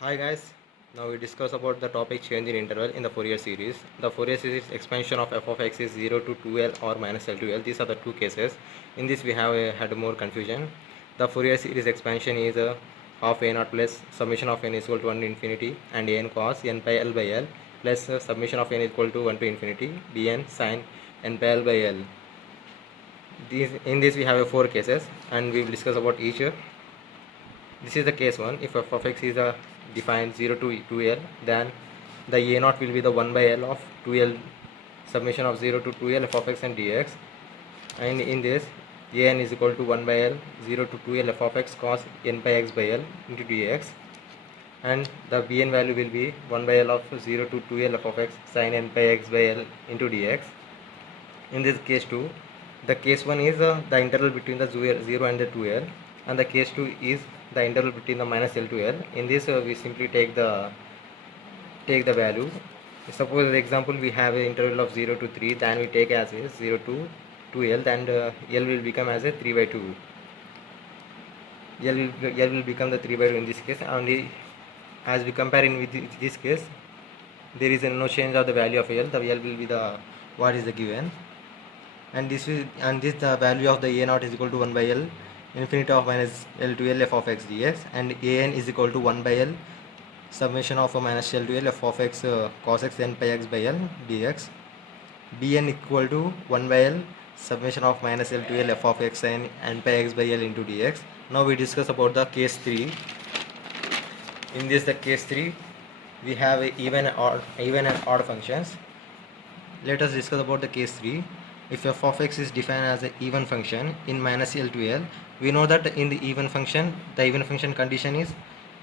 Hi guys, now we discuss about the topic change in interval in the Fourier series. The Fourier series expansion of f of x is 0 to 2l or minus l to l. These are the two cases. In this we have had more confusion. The Fourier series expansion is half a naught plus summation of n is equal to 1 to infinity and n cos n pi l by l plus summation of n is equal to 1 to infinity dn sin n pi l by l. In this we have four cases and we will discuss about each. This is the case 1. If f of x is defined 0 to 2l, then the a naught will be the 1 by l of 2l summation of 0 to 2l f of x and dx, and in this an is equal to 1 by l 0 to 2l f of x cos n by x by l into dx, and the bn value will be 1 by l of 0 to 2l f of x sin n by x by l into dx. In this case 2, the case 1 is the interval between the 0 and the 2l, and the case 2 is the interval between the minus l to l. In this we simply take the value. Suppose the example we have an interval of 0 to 3, then we take as is 0 to 2l, then l will become as a 3 by 2. L will become the 3 by 2 in this case. Only as we compare in with this case, there is no change of the value of l. The l will be the what is the given, and this the value of the a naught is equal to 1 by l infinity of minus l to l f of x dx, and an is equal to 1 by l summation of minus l to l f of x cos x n pi x by l dx. bn equal to 1 by l summation of minus l to l f of x n pi x by l into dx. Now we discuss about the case 3. In this the case 3 we have even and odd functions. Let us discuss about the case 3. If f of x is defined as an even function in minus l to l, we know that in the even function, the even function condition is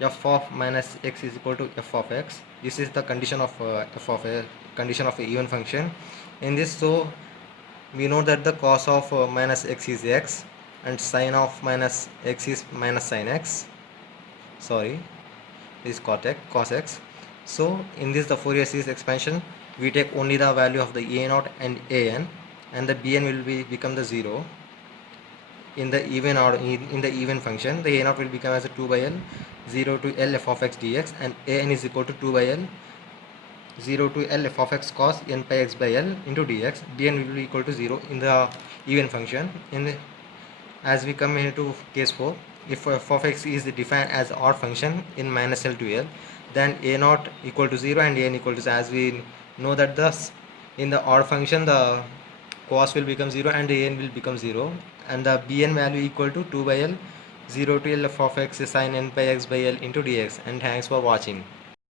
f of minus x is equal to f of x. This is the condition of condition of a even function. In this, so we know that the cos of minus x is x and sin of minus x is minus sin x. Sorry, is cos x. So in this the Fourier series expansion, we take only the value of the a naught and an, and the bn will become the 0. In the even or in the even function, the a naught will become as a 2 by l 0 to l f of x dx, and an is equal to 2 by l 0 to l f of x cos n pi x by l into dx. bn will be equal to 0 in the even function. As we come into case 4, if f of x is defined as odd function in minus l to l, then a naught equal to 0 and an equal to 0. As we know that thus in the odd function the cos will become 0 and an will become 0, and the bn value equal to 2 by l 0 to l f of x sin n pi x by l into dx. And thanks for watching.